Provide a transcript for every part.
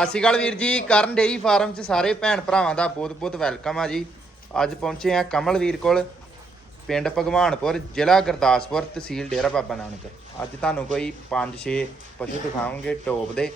ਸਤਿ ਸ਼੍ਰੀ ਅਕਾਲ ਵੀਰ ਜੀ, ਕਰਨ ਡੇਰੀ ਫਾਰਮ 'ਚ ਸਾਰੇ ਭੈਣ ਭਰਾਵਾਂ ਦਾ ਬਹੁਤ-ਬਹੁਤ ਵੈਲਕਮ ਆ ਜੀ। ਅੱਜ ਪਹੁੰਚੇ ਆ ਕਮਲਵੀਰ ਕੋਲ, ਪਿੰਡ ਭਗਵਾਨਪੁਰ, ਜ਼ਿਲ੍ਹਾ ਗੁਰਦਾਸਪੁਰ, ਤਹਿਸੀਲ ਡੇਰਾ ਬਾਬਾ ਨਾਨਕ। ਅੱਜ ਤੁਹਾਨੂੰ ਕੋਈ 5-6 ਪਸ਼ੂ ਦਿਖਾਵਾਂਗੇ ਟੋਪ ਦੇ।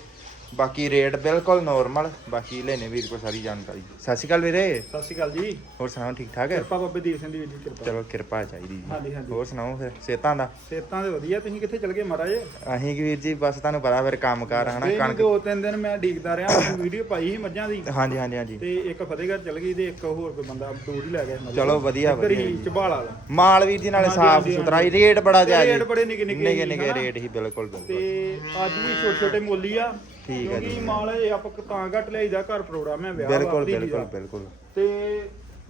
ਬਾਕੀ ਰੇਟ ਬਿਲਕੁਲ ਨੋਰਮਲ ਬਾਕੀ ਲੈਨੇ ਵੀਰ ਕੋਲ ਸਾਰੀ ਜਾਣਕਾਰੀ। ਸਤਿ ਸ਼੍ਰੀ ਅਕਾਲ ਵੀਰੇ। ਸਤਿ ਸ਼੍ਰੀ ਅਕਾਲ ਜੀ। ਹੋਰ ਸੁਣਾਓ ਠੀਕ ਠਾਕ ਕਿਰਪਾ ਬਾਬੇ ਦੀਪ ਸਿੰਘ ਦੀ ਵੀਰ ਜੀ ਕਿਰਪਾ। ਚਲੋ ਕਿਰਪਾ ਚਾਹੀਦੀ ਹਾਂਜੀ, ਜੀ। ਹਾਂਜੀ। ਹੋਰ ਸੁਣਾਓ ਫਿਰ ਸਿਹਤਾਂ ਦਾ? ਸਿਹਤਾਂ ਦੇ ਵਧੀਆ ਤੁਸੀਂ ਕਿੱਥੇ ਚਲ ਗਏ ਮਹਾਰਾਜ? ਅਸੀਂ ਕੀ ਵੀਰ ਜੀ ਬਸ ਤੁਹਾਨੂੰ ਪਤਾ ਫਿਰ ਕੰਮਕਾਰ ਹਨਾ ਕਣਕ ਦੋ ਤਿੰਨ ਦਿਨ ਮੈਂ ਡੀਕਦਾ ਰਿਹਾ ਵੀਡੀਓ ਪਾਈ ਸੀ ਮੱਝਾਂ ਦੀ। ਹਾਂਜੀ ਹਾਂਜੀ ਹਾਂਜੀ। ਤੇ ਇੱਕ ਫਤਿਹਗੜ੍ਹ ਚਲ ਗਈ ਤੇ ਇੱਕ ਹੋਰ ਕੋਈ ਬੰਦਾ ਦੂਰ ਹੀ ਲੈ ਗਿਆ। ਚਲੋ ਵਧੀਆ, ਵਧੀਆ ਜੀ। ਝਬਾਲਾ ਦਾ ਮਾਲ ਵੀਰ ਜੀ ਨਾਲੇ ਹਾਂਜੀ, ਸਾਫ਼ ਹਾਂਜੀ, ਸੁਥਰਾ ਹੀ ਹਾਂਜੀ। ਰੇਟ ਬੜਾ ਜਾਇਜ਼ ਰੇਟ ਬੜੇ ਨਿੱਕੇ ਨਿੱਕੇ ਨਿੱਕੇ ਹੀ, ਨਿੱਕੇ। ਰੇਟ ਹੀ ਬਿਲਕੁਲ ਬਿਲਕੁਲ। ਤੇ ਅੱਜ ਵੀ ਛੋਟੇ ਛੋਟੇ ਮੋਲੀ ਆ। ਠੀਕ ਆ ਜੀ। ਕਿਉਂਕਿ ਮਾਲ ਇਹ ਆਪਾਂ ਤਾਂ ਘੱਟ ਲਿਆਈਦਾ ਘਰ ਪ੍ਰੋਗਰਾਮ ਹੈ ਵਿਆਹ ਬਿਲਕੁਲ ਬਿਲਕੁਲ ਦਾ। ਬਿਲਕੁਲ ਤੇ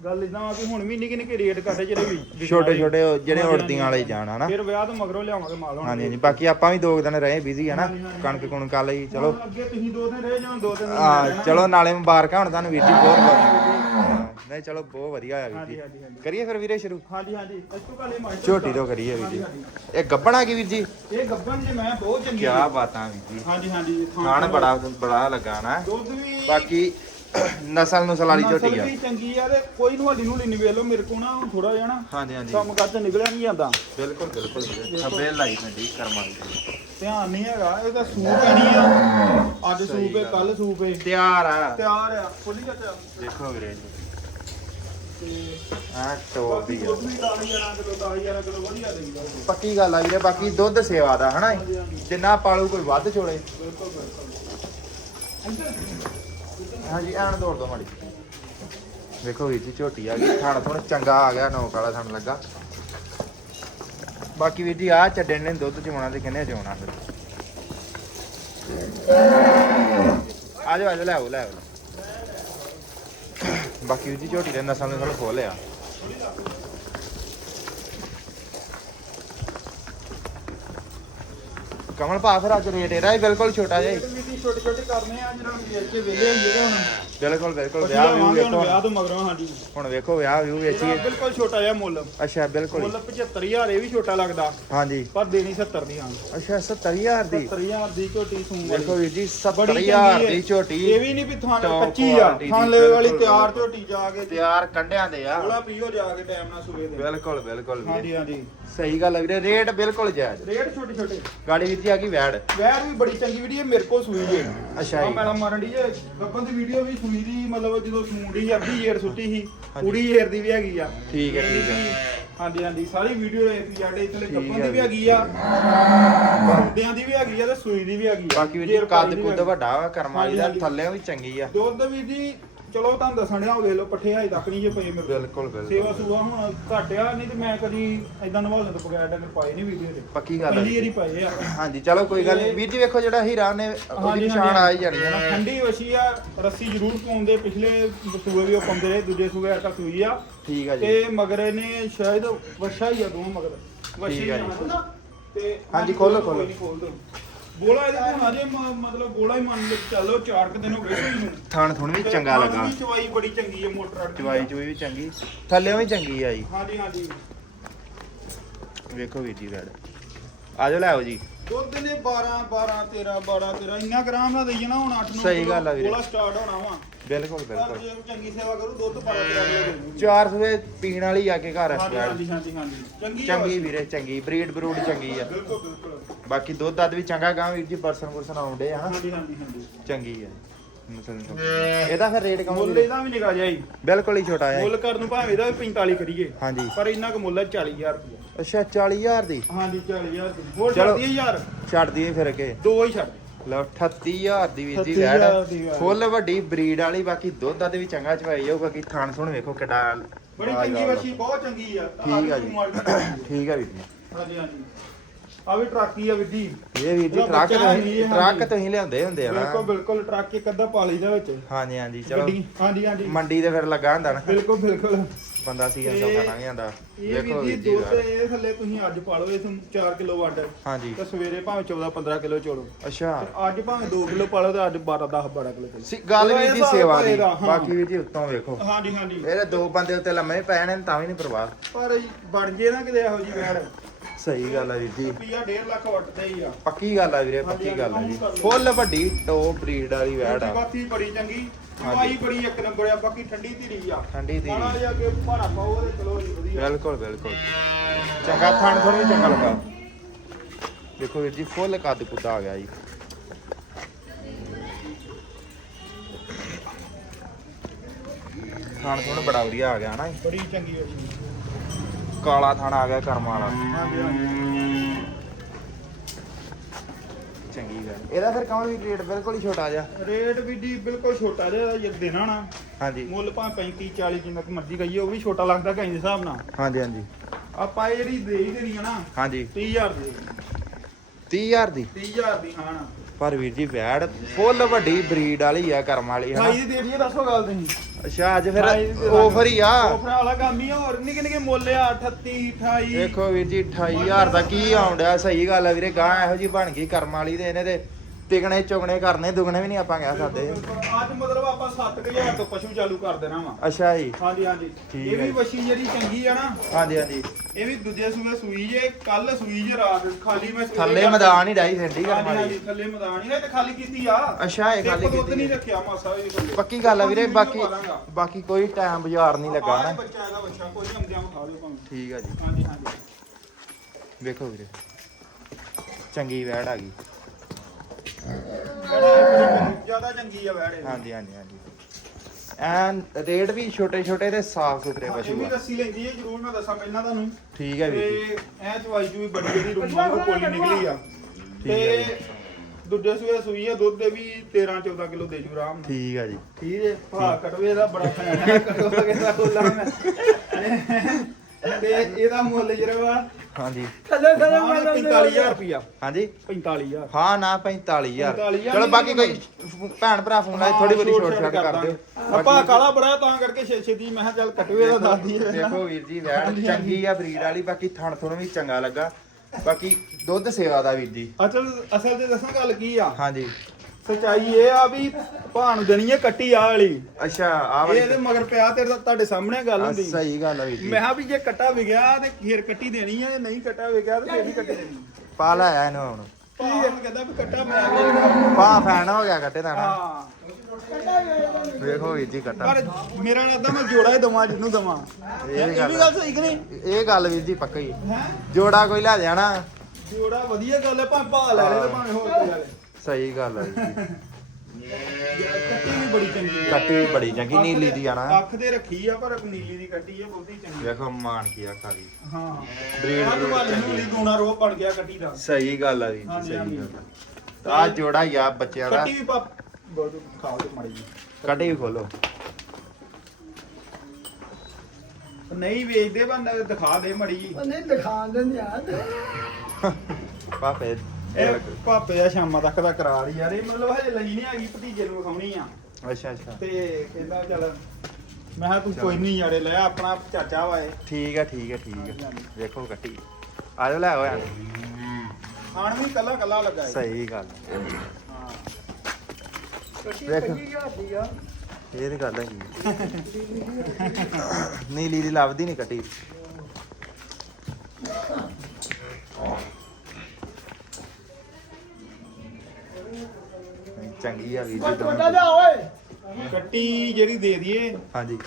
ਗੱਲ ਇਦਾਂ ਆ ਕਿ ਹੁਣ ਵੀ ਨਿੱਕੇ ਨਿੱਕੇ ਰੇਟ ਘਟੇ ਜਿਹੜੇ ਵੀ ਛੋਟੇ। ਛੋਟੇ ਉਹ ਜਿਹੜੇ ਹਾਂਜੀ, ਉੜਦੀਆਂ ਵਾਲੇ ਜਾਣ ਹਨਾ ਫਿਰ ਵਿਆਹ ਤੋਂ ਮਗਰੋਂ ਲਿਆਵਾਂਗੇ ਮਾਲ ਹੁਣ ਹਾਂਜੀ ਹਾਂਜੀ ਬਾਕੀ ਆਪਾਂ ਵੀ ਦੋ ਕੁ ਦਿਨ ਰਹੇ ਬਿਜ਼ੀ ਹਨਾ ਹਾਂਜੀ, ਹਾਂਜੀ। ਕਣਕ ਕੁਣਕ ਲਈ ਚਲੋ ਅੱਗੇ ਤੁਸੀਂ ਦੋ ਦਿਨ ਰਹੇ ਜਾਂ ਦੋ ਦਿਨ ਆ। ਚਲੋ ਨਾਲੇ ਮੁਬਾਰਕਾਂ ਹੁਣ ਤੁਹਾਨੂੰ ਵੀਰ ਜੀ ਬਹੁਤ ਬਹੁਤ ਨਹੀਂ ਚਲੋ ਬਹੁਤ ਵਧੀਆ ਆ ਵੀਰ ਹਾਂਜੀ ਜੀ ਹਾਂਜੀ। ਕਰੀਏ ਫਿਰ ਵੀਰੇ ਸ਼ੁਰੂ? ਹਾਂਜੀ ਹਾਂਜੀ ਇਸ ਤੋਂ ਪਹਿਲੇ ਮਾਸਟਰ ਝੋਟੀ ਤੋਂ ਕਰੀਏ ਵੀਰ ਜੀ। ਇਹ ਗੱਬਣ ਆ ਗਈ ਵੀਰ ਜੀ? ਇਹ ਗੱਬਨ ਜੇ ਮੈਂ ਬਹੁਤ ਚੰਗੀ ਕੀ। ਬਾਤਾਂ ਵੀਰ ਜੀ। ਹਾਂਜੀ ਹਾਂਜੀ ਖਾਣ ਬੜਾ ਬੜਾ ਲੱਗਾ ਨਾ। ਦੁੱਧ ਵੀ ਬਾਕੀ ਨਸਲ ਨੁਸਲ ਵਾਲੀ ਨਸਲ ਝੋਟੀ ਆ। ਵੀ ਚੰਗੀ ਆ ਤੇ ਕੋਈ ਨੂੰ ਹੱਡੀ ਨੂੰ ਨਹੀਂ ਵੇਖ ਲਓ ਮੇਰੇ ਕੋ ਨਾ ਥੋੜਾ ਜਿਹਾ ਨਾ ਹਾਂਜੀ ਹਾਂਜੀ। ਕੰਮ ਕਰਤੇ ਨਿਕਲਿਆ ਨਹੀਂ ਜਾਂਦਾ। ਬਿਲਕੁਲ ਬਿਲਕੁਲ ਖੱਬੇ ਲਾਈ ਪੈਂਦੀ ਕਰਮਾਂ ਦੀ। ਧਿਆਨ ਨਹੀਂ ਹੈਗਾ ਇਹਦਾ ਸੂਪ ਪੈਣੀ ਆ। ਅੱਜ ਸੂਪ ਹੈ ਕੱਲ ਸੂਪ ਹੈ। ਤਿਆਰ ਆ। ਤਿਆਰ ਆ ਖੁੱਲੀ ਜਾ ਦੇਖੋ ਵੀਰੇ ਜੀ। ਆ ਟੋਪ ਦੀ ਬਾਕੀ ਆ ਦੁੱਧ ਵੀ 10000 ਕਿਲੋ 10000 ਕਿਲੋ ਵਧੀਆ ਦੇਈਦਾ। ਪੱਕੀ ਗੱਲ ਆ ਵੀਰੇ ਬਾਕੀ ਦੁੱਧ ਸੇਵਾ ਦਾ ਹਨਾ। ਜਿੰਨਾ ਪਾਲੂ ਕੋਈ ਵੱਧ ਚੋਲੇ। ਬਿਲਕੁਲ ਬਿਲਕੁਲ। ਹਾਂਜੀ ਐਨ ਦੌੜ ਦੋ ਮਾੜੀ ਵੇਖੋ ਵੀਰ ਜੀ ਝੋਟੀ ਆ ਗਈ। ਥਾਣਾ ਥੋੜਾ ਚੰਗਾ ਆ ਗਿਆ ਨੌਕ ਵਾਲਾ ਸਾਨੂੰ ਲੱਗਾ। ਬਾਕੀ ਵੀਰ ਜੀ ਆ ਚੱਡੇ ਨੇ ਦੁੱਧ ਚੋਣਾ ਤੇ ਕਿੰਨੇ ਚੋਣਾ ਫਿਰ? ਆ ਜਾਓ ਆ ਜਾਓ ਲੈ ਆਓ ਲੈ ਆਓ। ਬਾਕੀ ਵੀਰ ਝੋਟੀ ਦੇ ਨਸਲ ਨੂੰ ਸਾਨੂੰ ਖੋਲਿਆ ਕਮਲ ਭਾ ਫਿਰ ਅੱਜ ਰੇਟ ਇਹਦਾ ਹੀ ਬਿਲਕੁਲ ਛੋਟਾ ਜਿਹਾ ਹੀ। ਵੀ ਛੋਟੇ ਕਰਨੇ ਆ ਜਿਹੜਾ ਵੇਚ ਕੇ ਵੇਲੇ ਹੁਣ। ਬਿਲਕੁਲ ਬਿਲਕੁਲ ਵਿਆਹ ਵਿਆਹ ਵੀ ਹੁਣ ਵੇਖੋ। ਵਿਆਹ ਤੋਂ ਮਗਰੋਂ ਹਾਂਜੀ। ਹੁਣ ਵੇਖੋ ਵਿਆਹ ਵੀ ਇਹਦਾ ਵੇਚੀਏ ਬਿਲਕੁਲ ਛੋਟਾ ਜਿਹਾ ਮੁੱਲ। ਅੱਛਾ ਬਿਲਕੁਲ। ਮੁੱਲ 75000 ਇਹ ਵੀ ਛੋਟਾ ਲੱਗਦਾ। ਹਾਂਜੀ। ਪਰ ਦੇਣੀ 70 ਦੀ ਹਾਂ। ਅੱਛਾ 70000 ਦੀ? 70000 ਦੀ ਝੋਟੀ ਸੂਣ ਦੇਖੋ ਵਾਲੀ ਵੀਰ ਜੀ ਬੜੀ 70000 ਚੰਗੀ ਦੀ ਹੈ। ਝੋਟੀ। ਇਹ ਵੀ ਨਹੀਂ ਵੀ ਥਾਂ Top ਕੱਚੀ ਆ quality ਦੀ, ਥਾਂਲੇ ਵਾਲੀ ਤਿਆਰ। ਝੋਟੀ ਜਾ ਕੇ ਤਿਆਰ ਕੰਡਿਆਂ ਦੇ ਆ। ਥੋੜਾ ਪੀਓ ਜਾ ਕੇ ਟਾਈਮ ਨਾਲ ਸੂਏ ਦੇ। ਬਿਲਕੁਲ ਬਿਲਕੁਲ ਵੀਰੇ। ਹਾਂਜੀ ਹਾਂਜੀ। ਸਹੀ ਗੱਲ ਹੈ ਵੀਰੇ ਰੇਟ ਬਿਲਕੁਲ ਜਾਇਜ਼। ਰੇਟ ਛੋਟੇ ਛੋਟੇ। ਗਾੜੀ ਵੀਰ ਜੀ ਆ ਗਈ ਵੈੜ। ਵੈਰ ਵੀ ਬੜੀ ਚੰਗੀ ਵੀਡੀਓ ਮੇਰੇ ਕੋਲ ਸੂਈ ਜੇ ਅੱਛਾ ਜੀ। ਆ ਮੈਡਮ ਮਾਰਨ ਦੀ ਜੇ। ਗੱਪਨ ਦੀ ਵੀਡੀਓ ਵੀ ਸੂਈ ਦੀ ਮਤਲਬ ਜਦੋਂ ਸੂੰਡੀ ਅੱਧੀ ਏਰ ਸੁੱਟੀ ਸੀ। ਕੁੜੀ ਏਰ ਦੀ ਵੀ ਹੈਗੀ ਆ ਠੀਕ ਹੈ, ਠੀਕ ਹੈ। ਹਾਂਜੀ ਹਾਂਜੀ ਸਾਰੀ ਵੀਡੀਓ ਏ ਪੀ ਜੈਡ ਇਥਲੇ ਹੈ ਦੀ ਵੀ ਹੈਗੀ ਆ ਮੁੰਡਿਆਂ ਦੀ ਵੀ ਹੈਗੀ ਆ ਤੇ ਸੂਈ ਦੀ ਵੀ ਹੈਗੀ ਆ ਬਾਕੀ ਕੱਦ ਵੀ ਕੁੱਦ ਹੈਗੀ। ਵੱਡਾ ਵਾ ਕਰਮ ਵਾਲੀ ਦਾ ਥੱਲੇ ਵੀ ਚੰਗੀ ਆ ਦੁੱਧ ਵੀ ਜੀ ਚਲੋ ਤੁਹਾਨੂੰ ਦੱਸਣ ਡਿਆ ਵੇਖ ਲਓ ਪੱਠੇ ਹਾਈ ਤੱਕ ਨਹੀਂ ਜੇ ਪਏ ਮੇਰੇ ਕੋਲ। ਬਿਲਕੁਲ ਸੇਵਾ ਬਿਲਕੁਲ ਸੂਆ ਹੁਣ ਘਟਿਆ ਨਹੀਂ ਤੇ ਮੈਂ ਕਦੀ ਐਦਾਂ ਨਵਾਲਣ ਤੋਂ ਬਗੈਰ ਡੰਗਰ ਪਾਏ ਨਹੀਂ ਵੀਡੀਓ ਤੇ ਪੱਕੀ ਗੱਲ ਹੈ ਪਹਿਲੀ ਵਾਰੀ ਪਾਏ ਆ। ਹਾਂਜੀ ਚਲੋ ਕੋਈ ਗੱਲ ਨਹੀਂ। ਵੀਰ ਜੀ ਵੇਖੋ ਜਿਹੜਾ ਹੀਰਾ ਨੇ ਉਹਦੀ ਹਾਂਜੀ, ਨਿਸ਼ਾਨ ਹਾਂਜੀ। ਆ ਹੀ ਜਾਣੀ ਹੈ ਨਾ ਠੰਡੀ ਵਸ਼ੀ ਆ ਰੱਸੀ ਜ਼ਰੂਰ ਪਾਉਂਦੇ ਪਿਛਲੇ ਸੂਏ ਵੀ ਉਹ ਪਾਉਂਦੇ ਰਹੇ ਦੂਜੇ ਸੂਏ ਆ ਤੱਕ ਸੂਈ ਆ। ਠੀਕ ਆ ਜੀ। ਤੇ ਮਗਰ ਇਹਨੇ ਸ਼ਾਇਦ ਵਸ਼ਾ ਹੀ ਆ ਦੋ ਮਗਰ। ਵਸ਼ੀ ਠੀਕ ਆ ਜੀ। ਨਾ। ਤੇ ਹਾਂਜੀ, ਖੋਲੋ, ਖੋਲੋ। ਕੋਈ ਨੀ, ਖੋਲ। ਦਿਓ। ਬੋਲਾ ਇਹਦੇ ਹੁਣ ਅਜੇ ਮ- ਮਤਲਬ ਬੋਲਾ ਹੀ ਮੰਨ ਲਓ ਚੱਲੋ ਚਾਰ ਕੁ ਦਿਨ ਹੋ ਗਏ ਸੂਈ ਨੂੰ। ਥਣ ਥੁਣ ਵੀ ਤੇ ਚੰਗਾ ਲੱਗਾ। ਦੀ ਚਵਾਈ ਬੜੀ ਚੰਗੀ ਹੈ ਮੋਟਰ ਅੜ ਚਵਾਈ ਚੁਈ ਵੀ ਚੰਗੀ। ਥੱਲੇ ਵੀ ਚੰਗੀ ਆ ਜੀ। ਹਾਂਜੀ ਹਾਂਜੀ। ਵੇਖੋ ਵੀਰ ਜੀ ਵੈੜ ਆ ਜਾਓ ਲੈ ਆਓ ਜੀ। ਦੁੱਧ ਨੇ 12 12 13 12 13 ਇੰਨਾ ਗ੍ਰਾਮ ਦਾ ਦੇਈ ਜਾਣਾ ਹੁਣ 8 9 ਸਹੀ ਗੱਲ ਆ ਵੀਰੇ। ਬੋਲਾ ਸਟਾਰਟ ਹੋਣਾ ਵਾ। ਬਿਲਕੁਲ ਬਿਲਕੁਲ। ਜੇ ਚੰਗੀ ਸੇਵਾ ਕਰੂ ਦੁੱਧ 12 13 ਕਿਲੋ ਦੇ ਦੂੰਗੀ ਚਾਰ ਸਵੇ ਪੀਣ ਵਾਲੀ ਆ ਕੇ ਘਰ। ਹਾਂਜੀ ਹਾਂਜੀ ਹਾਂਜੀ ਹਾਂਜੀ। ਚੰਗੀ ਆ। ਵੀਰੇ ਚੰਗੀ। ਬਰੀਡ ਬਰੂਡ ਚੰਗੀ ਆ। ਬਿਲਕੁਲ ਬਿਲਕੁਲ। ਬਾਕੀ ਦੁੱਧ ਦੱਧ ਵੀ ਚੰਗਾ ਗਾਂ ਵੀਰ ਜੀ ਪਰਸਨ ਪੁਰਸਨ ਆਉਂਦੇ ਆ ਹਨਾ? ਹਾਂਜੀ ਹਾਂਜੀ ਹਾਂਜੀ। ਚੰਗੀ ਆ। ਤੋਂ। ਇਹਦਾ ਫਿਰ ਰੇਟ ਕਮ ਮੁੱਲ ਇਹਦਾ ਵੀ ਨਿਕਾ ਜਾਈ ਬਿਲਕੁਲ ਹੀ ਛੋਟਾ ਆ ਮੁੱਲ ਕਰਨ ਨੂੰ ਭਾਵੇਂ ਇਹਦਾ ਵੀ 45 ਕਰੀਏ ਹਾਂਜੀ। ਪਰ ਇੰਨਾ ਕੁ ਮੁੱਲ ਹੈ 40000 ਰੁਪਏ ਅੱਛਾ 40000 ਦੀ? ਹਾਂਜੀ 40000 ਦੀ। ਹੋਰ ਚਲੋ। ਛੱਡਦੀ ਯਾਰ ਛੱਡ ਦਈਏ ਫਿਰ ਕੇ ਦੋ ਹੀ ਛੱਡ ਲਓ 38000 ਦੀ ਵੀਰ ਜੀ 38,000 ਦੀ ਵੈੜ ਵੈੜ। ਫੁੱਲ ਵੱਡੀ ਬਰੀਡ ਵਾਲੀ ਬਾਕੀ ਦੁੱਧ ਦੱਧ ਵੀ ਚੰਗਾ ਚਵਾਈ ਜਾਊਗਾ ਕਿ ਥਾਣ ਸੁਣ ਵੇਖੋ ਕਿੱਡਾ ਬੜੀ ਚੰਗੀ ਵਸ਼ੀ ਬਹੁਤ ਚੰਗੀ ਆ। ਠੀਕ ਆ ਜੀ। ਹਾਂਜੀ ਠੀਕ ਆ ਵੀਰ ਜੀ। ਹਾਂਜੀ ਆ ਵੀ ਟਰੱਕੀ ਆ ਵਿਧੀ ਇਹ ਵੀਰ ਜੀ ਇਹਦਾ ਟਰੱਕ ਬੱਚਾ ਤੋਂ ਵੀ ਹੈ, ਟਰੱਕ ਹਾਂਜੀ। ਤੋਂ ਹੀ ਲਿਆਉਂਦੇ ਹੁੰਦੇ ਆ ਬਿਲਕੁਲ ਨਾ ਬਿਲਕੁਲ ਟਰੱਕ ਇੱਕ ਅੱਧਾ ਪਾ ਲਈਦਾ ਵਿੱਚ। ਹਾਂਜੀ ਹਾਂਜੀ ਚਲੋ। ਗੱਡੀ ਹਾਂਜੀ ਹਾਂਜੀ। ਮੰਡੀ ਤੇ ਫਿਰ ਲੱਗਾ ਹੁੰਦਾ ਨਾ। ਬਿਲਕੁਲ ਬਿਲਕੁਲ। ਬੰਦਾ ਸੀਜ਼ਨ ਸੌਦਾ ਲੰਘ ਜਾਂਦਾ। ਇਹ ਵੀ ਵੀਰ ਜੀ ਜੀ ਦੁੱਧ। ਇਹ ਥੱਲੇ ਤੁਸੀਂ ਅੱਜ ਪਾ ਲਓ ਇਸ 4 ਕਿਲੋ ਵੱਡ ਹਾਂਜੀ। ਤੇ ਸਵੇਰੇ ਭਾਵੇਂ 14 15 ਕਿਲੋ ਚੋਲੋ। ਅੱਛਾ। ਅੱਜ ਭਾਵੇਂ 2 ਕਿਲੋ ਪਾ ਲਓ ਤੇ ਅੱਜ 12 10 12 ਕਿਲੋ ਚੋਲੋ। ਸੀ ਗੱਲ ਵੀ ਦੀ ਸੇਵਾ ਦੀ। ਬਾਕੀ ਵੀ ਜੀ ਉੱਤੋਂ ਵੇਖੋ। ਹਾਂਜੀ ਹਾਂਜੀ। ਇਹਦੇ ਦੋ ਬੰਦੇ ਉੱਤੇ ਲੰਮੇ ਪੈ ਨੇ ਤਾਂ ਵੀ ਨਹੀਂ ਪਰਵਾਹ। ਪਰ ਬਣ ਜੇ ਨਾ ਕਿਤੇ ਇਹੋ ਜੀ ਵੈੜ ਸਹੀ ਗੱਲ ਆ ਵੀਰ ਜੀ। ਰੁਪਿਆ 1.5 ਲੱਖ ਵੱਟਦੇ ਹੀ ਆ। ਪੱਕੀ ਗੱਲ ਆ ਵੀਰੇ ਪੱਕੀ ਗੱਲ ਆ ਜੀ। ਫੁੱਲ ਵੱਡੀ ਟੋਪ ਬਰੀਡ ਵਾਲੀ ਵੈੜ ਆ। ਬਾਤੀ ਬੜੀ ਚੰਗੀ। ਚਵਾਈ ਬੜੀ ਇੱਕ ਨੰਬਰ ਆ ਬਾਕੀ ਠੰਡੀ ਧੀਰੀ ਆ। ਠੰਡੀ ਧੀਰੀ। ਮਾੜਾ ਜਿਹਾ ਅੱਗੇ ਭਾਰਾ ਪਾਓ ਤੇ ਚਲੋ ਜੀ ਵਧੀਆ। ਬਿਲਕੁਲ ਬਿਲਕੁਲ। ਚੰਗਾ ਥਣ ਥੋੜਾ ਵੀ ਚੰਗਾ ਲੱਗਾ। ਦੇਖੋ ਵੀਰ ਜੀ ਫੁੱਲ ਕੱਦ ਕੁੱਦਾ ਆ ਗਿਆ ਜੀ। ਥਣ ਥੋੜਾ ਬੜਾ ਵਧੀਆ ਆ ਗਿਆ ਨਾ। ਬੜੀ ਚੰਗੀ ਜੀ। ਕਾਲਾ ਥਣ ਆ ਗਿਆ ਕਰਮ ਵਾਲਾ। ਹਾਂਜੀ ਹਾਂਜੀ। ਇਹਦਾ ਫਿਰ ਕਮਲ ਵੀ ਰੇਟ ਬਿਲਕੁਲ ਹੀ ਛੋਟਾ ਜਿਹਾ? ਰੇਟ ਵੀ ਜੀ ਬਿਲਕੁਲ ਛੋਟਾ ਜਿਹਾ ਜੇ ਦੇਣਾ ਨਾ ਹਾਂਜੀ। ਮੁੱਲ ਭਾਵੇਂ 35 40 ਜਿੰਨਾ ਕੁ ਮਰਜ਼ੀ ਕਹੀਏ ਉਹ ਵੀ ਛੋਟਾ ਲੱਗਦਾ ਕਹੀਂ ਦੇ ਹਿਸਾਬ ਨਾਲ? ਹਾਂਜੀ ਹਾਂਜੀ। ਆਪਾਂ ਇਹ ਜਿਹੜੀ ਦੇ ਹੀ ਦੇਣੀ ਆ ਨਾ ਹਾਂਜੀ। 30000 ਦੀ। 30000 ਦੀ? 30000 ਦੀ ਹਾਂ। ਨਾ ਪਰ ਵੀਰ ਜੀ ਵੈੜ ਫੁੱਲ ਵੱਡੀ ਬਰੀਡ ਵਾਲੀ ਆ ਕਰਮ ਵਾਲੀ ਹਨਾ? ਭਾਈ ਦੀ ਦੇ ਦਈਏ ਦੱਸੋ ਗੱਲ ਤੁਸੀਂ। ਅੱਛਾ ਅੱਜ ਫਿਰ ਦੀ ਆਫਰ ਹੀ ਆ। ਆਫਰ ਵਾਲਾ ਕੰਮ ਹੀ ਆ ਹੋਰ ਨਿੱਕੇ ਨਿੱਕੇ ਮੁੱਲ ਆ 38 28 ਦੇਖੋ ਵੀਰ ਜੀ 28000 ਦਾ ਕੀ ਆਉਂਦਾ ਸਹੀ ਗੱਲ ਆ ਵੀਰੇ ਗਾਂ ਇਹੋ ਜੀ ਬਣ ਗਈ ਕਰਮ ਵਾਲੀ ਤੇ ਇਹਨੇ ਤੇ ਤਿਗਣੇ ਚੁਗਣੇ ਕਰਨੇ ਦੁਗਣੇ ਵੀ ਨਹੀਂ ਆਪਾਂ ਕਹਿ ਸਕਦੇ। ਅੱਜ ਮਤਲਬ ਆਪਾਂ 7000 ਤੋਂ ਪਸ਼ੂ ਚਾਲੂ ਕਰ ਦੇਣਾ ਵਾ। ਅੱਛਾ ਜੀ। ਹਾਂਜੀ ਹਾਂਜੀ। ਠੀਕ ਇਹ ਹੈ ਵੀ ਜੀ। ਵਸ਼ੀ ਜਿਹੜੀ ਚੰਗੀ ਆ ਨਾ ਹਾਂਜੀ ਹਾਂਜੀ। ਇਹ ਵੀ ਦੂਜੇ ਸੂਏ ਸੂਈ ਜੇ ਕੱਲ ਸੂਈ ਜੇ ਰਾਤ ਖਾਲੀ ਮੈਂ ਸਵੇਰੇ ਥੱਲੇ ਮੈਦਾਨ ਹੀ ਡਾਈ ਫਿਰਦੀ ਕਰਮ ਹਾਂਜੀ ਵਾਲੀ। ਹਾਂਜੀ ਥੱਲੇ ਮੈਦਾਨ ਹੀ ਹੈ ਤੇ ਖਾਲੀ ਕੀਤੀ ਆ। ਅੱਛਾ ਇਹ ਖਾਲੀ ਨਹੀਂ ਕੀਤੀ ਹੈ। ਰੱਖਿਆ ਮਾਸਾ ਵੀ ਥੱਲੇ। ਪੱਕੀ ਗੱਲ ਆ ਵੀਰੇ ਬਾਕੀ। ਬਾਕੀ ਕੋਈ ਟਾਈਮ ਬਾਜ਼ਾਰ ਨਹੀਂ ਲੱਗਾ ਨਾ। ਇਹ ਬੱਚਾ ਇਹਦਾ ਬੱਚਾ ਕੋਈ ਨਹੀਂ ਆਉਂਦਿਆਂ ਖਾ ਦਿਓ ਭਾਵੇਂ। ਠੀਕ ਆ ਜੀ। ਹਾਂਜੀ ਹਾਂਜੀ। ਵੇਖੋ ਵੀਰੇ। ਚੰਗੀ ਵੈੜ ਆ ਗਈ। ਜ਼ਿਆਦਾ ਚੰਗੀ ਆ ਵੈੜੇ ਹਾਂਜੀ ਹਾਂਜੀ ਹਾਂਜੀ। ਐਨ ਰੇਟ ਵੀ ਛੋਟੇ ਛੋਟੇ ਤੇ ਸਾਫ਼ ਸੁਥਰੇ ਪਸ਼ੂ ਵੀ ਆ। ਦੱਸੀ ਲੈਂਦੀ ਹੈ ਜਰੂਰ ਮੈਂ ਦੱਸਾਂ ਪਹਿਲਾਂ ਤੁਹਾਨੂੰ। ਠੀਕ ਹੈ ਵੀਰ ਜੀ। ਤੇ ਐ ਚਵਾਈ ਚੂਈ ਬੜੀ ਜਿਹੜੀ ਰੁਮਾਂ ਕੋ ਕੋਲੀ ਨਿਕਲੀ ਆ। ਤੇ ਦੂਜੇ ਸੂਏ ਸੂਈ ਆ ਦੁੱਧ ਦੇ ਵੀ 13 14 ਕਿਲੋ ਦੇ ਜੂ ਆਰਾਮ ਨਾਲ। ਠੀਕ ਆ ਜੀ। ਠੀਕ ਹੈ ਭਾ ਕਟਵੇ ਦਾ ਬੜਾ ਫੈਨ ਹੈ ਕਟਵਾ ਕੇ ਦਾ ਕੋਲਾ ਮੈਂ ਤੇ ਇਹਦਾ ਮੁੱਲ ਜਿਹੜਾ ਵਾ ਹਾਂਜੀ। ਥੱਲੇ ਥੱਲੇ 45000 ਰੁਪਿਆ ਹਾਂਜੀ। 45000 ਹਾਂ ਨਾ 45000 45,000 ਚਲੋ ਬਾਕੀ ਕੋਈ ਭੈਣ ਭਰਾ ਫੋਨ ਲਾਏ ਥੋੜੀ ਬਹੁਤੀ ਛੋਟ ਛਾਟ ਕਰ ਦਿਓ ਆਪਾਂ ਕਾਲਾ ਬੜਾ ਤਾਂ ਕਰਕੇ ਛੇ ਛੇਤੀ ਮੈਂ ਕਿਹਾ ਚੱਲ ਕਟਵੇ ਦਾ ਦੱਸ ਦਈਏ। ਦੇਖੋ ਵੀਰ ਜੀ ਵੈੜ ਚੰਗੀ ਆ ਬਰੀਡ ਵਾਲੀ ਬਾਕੀ ਥਣ ਥਣ ਵੀ ਚੰਗਾ ਲੱਗਾ। ਬਾਕੀ ਦੁੱਧ ਸੇਵਾ ਦਾ ਵੀਰ ਜੀ। ਅਸਲ ਅਸਲ ਤੇ ਦੱਸਾਂ ਗੱਲ ਕੀ ਆ? ਹਾਂਜੀ। ਸਚਾਈ ਇਹ ਆ ਵੀ ਭਾਣ ਦੇਣੀ ਹੈ ਕੱਟੀ ਆ ਵਾਲੀ। ਅੱਛਾ ਆ ਇਹ ਵਾਲੀ ਇਹਦੇ ਮਗਰ ਪਿਆ ਤੇ ਤੁਹਾਡੇ ਸਾਹਮਣੇ ਗੱਲ ਹੁੰਦੀ। ਸਹੀ ਗੱਲ ਆ ਵੀਰ ਜੀ। ਮੈਂ ਕਿਹਾ ਵੀ ਜੇ ਕੱਟਾ ਵਿਗਿਆ ਤੇ ਫੇਰ ਕੱਟੀ ਦੇਣੀ ਆ ਜੇ ਨਹੀਂ ਕੱਟਾ ਵਿਗਿਆ ਤੇ ਫੇਰ ਨਹੀਂ ਕੱਟੀ ਦੇਣੀ ਪਾ ਲਾਇਆ ਇਹਨੂੰ ਹੁਣ। ਭਾਣ ਕਹਿੰਦਾ ਵੀ ਕੱਟਾ ਮੈਂ ਵੇਚਣਾ। ਪਾ ਫੈਨ ਹੋ ਗਿਆ ਕੱਟੇ ਦਾ ਨਾ। ਹਾਂ। ਵੇਖੋ ਵੀਰ ਜੀ ਕੱਟਾ। ਪਰ ਮੇਰਾ ਨਾਲ ਤਾਂ ਮੈਂ ਜੋੜਾ ਹੀ ਦਵਾਂ ਜਿਹਨੂੰ ਦਵਾਂ। ਇਹ ਇਹ ਵੀ ਵੀ ਗੱਲ ਸਹੀ ਕਿ ਨਹੀਂ? ਇਹ ਗੱਲ ਵੀਰ ਜੀ ਪੱਕੀ। ਹੈ? ਜੋੜਾ ਕੋਈ ਲੈ ਜਾਣਾ। ਜੋੜਾ ਵਧੀਆ ਗੱਲ ਹੈ ਭਾਵੇਂ ਲੈ ਲੈ ਤੇ ਭਾਵੇਂ ਹੋਰ ਕੋਈ ਲੈ ਲੈ ਸਹੀ ਗੱਲ ਆ ਜੀ। ਕੱਟੀ ਵੀ ਬੜੀ ਚੰਗੀ ਹੈ ਕੱਟੀ ਵੀ ਬੜੀ ਚੰਗੀ ਨੀਲੀ ਦੀ ਆ ਨਾ। ਅੱਖ ਤੇ ਰੱਖੀ ਆ ਪਰ ਨੀਲੀ ਦੀ ਕੱਟੀ ਹੈ ਬਹੁਤੀ ਚੰਗੀ। ਵੇਖੋ ਮਾਨ ਕੀ ਆਖਾ ਦੀ। ਹਾਂ। Breed ਆਹ ਵਾਲੀ ਨੂੰ ਲਈ ਦੂਣਾ ਰੋ ਬਣ ਗਿਆ ਕੱਟੀ ਦਾ। ਸਹੀ ਗੱਲ ਆ ਜੀ ਹਾਂਜੀ, ਸਹੀ ਹਾਂਜੀ। ਗੱਲ ਆ। ਜੋੜਾ ਹੀ ਆ ਬੱਚਿਆਂ ਦਾ। ਕੱਟੀ ਵੀ ਪਾ ਬਹੁਤ ਖਾਓ ਤੇ ਮਾੜੀ ਵੀ ਖੋਲੋ। ਨਹੀਂ ਵੇਚਦੇ ਬੰਦਾ ਦਿਖਾ ਦੇ ਮੜੀ ਨਹੀਂ ਦਿਖਾਣ ਦਿੰਦੇ ਆ। ਪਾਪੇ ਇਹ ਪਾਪੇ ਦਾ ਸ਼ਾਮਾਂ ਤੱਕ ਦਾ ਕਰਾਰ ਯਾਰ ਇਹ ਮਤਲਬ ਹਜੇ ਲਈ ਨਹੀਂ ਹੈਗੀ ਭਤੀਜੇ ਨੂੰ ਵਿਖਾਉਣੀ ਆ। ਅੱਛਾ ਅੱਛਾ। ਤੇ ਕਹਿੰਦਾ ਚੱਲ ਮੈਂ ਕਿਹਾ ਤੂੰ ਕੋਈ ਨਹੀਂ ਯਾਰੇ ਲੈ ਆਪਣਾ ਚਾਚਾ ਵਾ ਇਹ। ਠੀਕ ਹੈ ਠੀਕ ਹੈ ਠੀਕ ਹੈ ਵੇਖੋ ਕੱਟੀ ਆ ਜਾਓ ਲੈ ਹੋਇਆ ਖਾਣ ਵੀ ਕੱਲਾ ਕੱਲਾ ਲੱਗਾ। ਸਹੀ ਗੱਲ। ਹਾਂ। ਕੱਟੀ ਵੇਖ। ਕੱਟੀ ਘਾਟੀ ਆ। ਇਹ ਤੇ ਗੱਲ ਹੈਗੀ। ਨੀਲੀ ਦੀ ਲੱਭਦੀ ਨਹੀਂ ਕੱਟੀ ਚੰਗੀ ਆ ਵੀਰ ਜੀ ਦੋਨੋਂ। ਲਿਆ ਓਏ। ਕੱਟੀ ਜਿਹੜੀ ਦੇ ਦਈਏ। ਹਾਂਜੀ।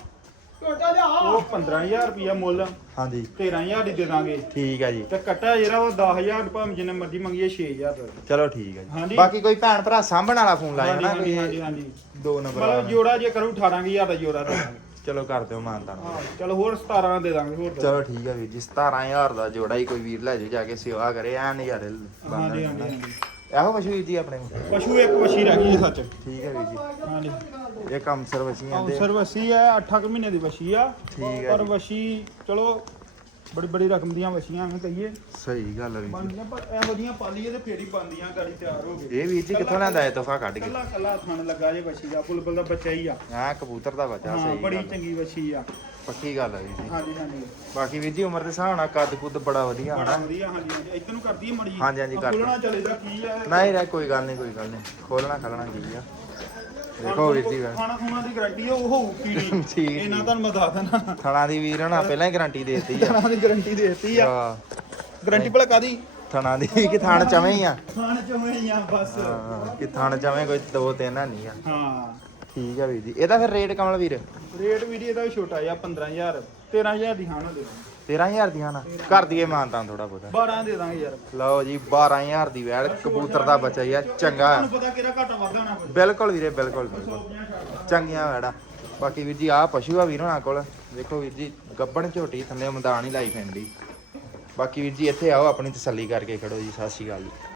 ਟੋਟਾ ਲਿਆ। ਉਹ 15000 ਰੁਪਿਆ ਮੁੱਲ। ਹਾਂਜੀ। 13000 ਦੀ ਦੇ ਦਾਂਗੇ। ਠੀਕ ਹੈ ਜੀ। ਤੇ ਕੱਟਾ ਜਿਹੜਾ ਉਹ 10000 ਭਾਵੇਂ ਜਿੰਨੇ ਮਰਜ਼ੀ ਮੰਗੀਏ 6000 ਦਾ। ਚਲੋ ਠੀਕ ਹੈ ਜੀ। ਹਾਂਜੀ। ਬਾਕੀ ਕੋਈ ਭੈਣ ਭਰਾ ਸਾਂਭਣ ਵਾਲਾ ਫੋਨ ਲਾਇਆ ਹਾਂਜੀ ਨਾ ਹਾਂਜੀ ਕੋਈ? ਹਾਂਜੀ ਹਾਂਜੀ ਦੋ ਨੰਬਰ ਮਤਲਬ ਵਾਲਾ ਜੋੜਾ ਜੇ ਕਰੂ 18000 ਦਾ ਜੋੜਾ ਦੇ ਦਾਂਗੇ। ਚਲੋ ਕਰ ਦਿਓ ਮਾਨਤਾਨ ਹਾਂ ਚਲੋ ਹੋਰ 17 ਦੇ ਦਾਂਗੇ ਹੋਰ ਦੇ ਚਲੋ ਠੀਕ ਹੈ ਵੀਰ ਜੀ 17000 ਦਾ ਜੋੜਾ ਹੀ ਕੋਈ ਵੀਰ ਲੈ ਜਾ ਕੇ ਸੇਵਾ ਕਰੇ ਐ ਨਜ਼ਾਰੇ ਹਾਂਜੀ ਹਾਂਜੀ ਹਾਂਜੀ। ਇਹੋ ਪਸ਼ੂ ਵੀਰ ਜੀ ਆਪਣੇ ਕੋਲ? ਪਸ਼ੂ ਇੱਕ ਵਸ਼ੀ ਰਹਿ ਗਈ ਹੈ ਸੱਚ। ਠੀਕ ਹੈ ਵੀਰ ਜੀ। ਹਾਂਜੀ ਇਹ ਕੰਮ ਸਰ ਵਸੀਆਂ ਦੇ। ਅਵਸਰ ਵਸੀ ਹੈ 8 ਕੁ ਮਹੀਨੇ ਦੀ ਵਸ਼ੀ ਆ। ਠੀਕ ਹੈ ਪਰ ਜੀ। ਵਸ਼ੀ ਚਲੋ ਬੜੀ ਬੜੀ ਰਕਮ ਦੀਆਂ ਵਸ਼ੀਆਂ ਐਵੇਂ ਕਹੀਏ। ਸਹੀ ਗੱਲ ਹੈ ਵੀਰ ਜੀ। ਬਣਦੀਆਂ ਪਰ ਇਹੋ ਜਿਹੀਆਂ ਪਾਲੀਏ ਤੇ ਫੇਰ ਹੀ ਬਣਦੀਆਂ ਗਾੜੀ ਤਿਆਰ ਹੋ ਗਏ। ਇਹ ਵੀਰ ਜੀ ਕਿੱਥੋਂ ਲਿਆਂਦਾ ਇਹ ਤੋਹਫਾ ਕੱਢ ਕੇ? ਕੱਲਾ ਕੱਲਾ ਥਣ ਲੱਗਾ ਜੇ ਵਸ਼ੀ ਦਾ ਬੁਲਬੁਲ ਦਾ ਬੱਚਾ ਹੀ ਆ। ਆ ਕਬੂਤਰ ਦਾ ਬੱਚਾ ਹਾਂ ਸਹੀ ਬੜੀ ਗੱਲ ਚੰਗੀ ਵਸ਼ੀ ਆ। ਪੱਕੀ ਗੱਲ ਹੈ ਵੀਰ ਜੀ। ਹਾਂਜੀ ਹਾਂਜੀ। ਬਾਕੀ ਵੀਰ ਜੀ ਉਮਰ ਦੇ ਹਿਸਾਬ ਨਾਲ ਕੱਦ ਕੁੱਦ ਬੜਾ ਵਧੀਆ ਬੜਾ ਵਧੀਆ ਹਾਂਜੀ ਹਾਂਜੀ। ਇੱਧਰ ਨੂੰ ਕਰਦੀ ਮੜੀ। ਹਾਂਜੀ, ਹਾਂਜੀ, ਕਰ। ਦਿਓ। ਖੋਲਣਾ ਚੱਲੇਦਾ ਕੀ ਆ? ਨਹੀਂ ਰਹਿ ਕੋਈ ਗੱਲ ਨਹੀਂ ਕੋਈ ਗੱਲ ਨਹੀਂ। ਖੋਲਣਾ ਖਲਣਾ ਕੀ ਆ? ਦੇਖੋ ਵੀਰ ਜੀ ਖਾਣਾ ਖੁਣਾ ਦੀ ਗਾਰੰਟੀ ਉਹ ਹੋਊ ਕੀੜੀ ਠੀਕ, ਇਹਨਾਂ ਤੁਹਾਨੂੰ ਮੈਂ ਦੱਸ ਦੇਣਾ ਥਣਾ ਦੀ ਵੀਰ ਹਣਾ ਪਹਿਲਾਂ ਹੀ ਗਾਰੰਟੀ ਦੇਤੀ ਆ। ਖਾਣਾ ਦੀ ਗਾਰੰਟੀ ਦੇਤੀ ਆ। ਹਾਂ, ਗਰੰਟੀ ਭਲਾ ਕਾਦੀ ਥਣਾ ਦੀ ਕਿ ਥਣ ਚਵੇਂ ਹੀ ਆ। ਖਾਣ ਚੋਂ ਹੀ ਆ ਬਸ। ਹਾਂ, ਕਿ ਥਣ ਚਵੇਂ ਕੋਈ ਦੋ ਤਿੰਨ ਨਹੀਂ ਆ। ਹਾਂ। ਠੀਕ ਆ ਵੀਰ ਜੀ। ਇਹਦਾ ਫਿਰ ਰੇਟ ਕਮਲ ਵੀਰ? ਰੇਟ ਵੀ ਇਹਦਾ ਛੋਟਾ ਜਿਹਾ 15000 13000 ਦੀ ਖਾਣ ਦੇ 13000 ਦੀਆਂ ਨਾ। ਕਰ ਦਈਏ ਮਾਨਤਾਂ ਥੋੜਾ ਬਹੁਤਾ। 12 ਦੇ ਦਾਂਗੇ ਯਾਰ। ਲਓ ਜੀ 12000 ਦੀ ਵੈੜ ਕਬੂਤਰ ਦਾ ਬੱਚਾ ਆ ਚੰਗਾ। ਤੁਹਾਨੂੰ ਪਤਾ ਕਿਹੜਾ ਘਾਟਾ ਵਾਧਾ ਹੋਣਾ ਕੋਈ ਬਿਲਕੁਲ ਵੀਰੇ ਬਿਲਕੁਲ ਬਿਲਕੁਲ। ਚੰਗੀਆਂ ਵੈੜਾ। ਬਾਕੀ ਵੀਰ ਜੀ ਆ ਪਸ਼ੂ ਆ ਵੀਰ ਹੋਣਾ ਕੋਲ। ਦੇਖੋ ਵੀਰ ਜੀ ਗੱਬਣ ਝੋਟੀ ਥੱਲੇ ਮੈਦਾਨ ਹੀ ਲਾਈ ਫੈਂਦੀ ਬਾਕੀ ਵੀਰ ਜੀ ਇੱਥੇ ਆਓ ਆਪਣੀ ਤਸੱਲੀ ਕਰਕੇ ਖੜੋ ਜੀ। ਸਤਿ ਸ਼੍ਰੀ ਅਕਾਲ ਜੀ।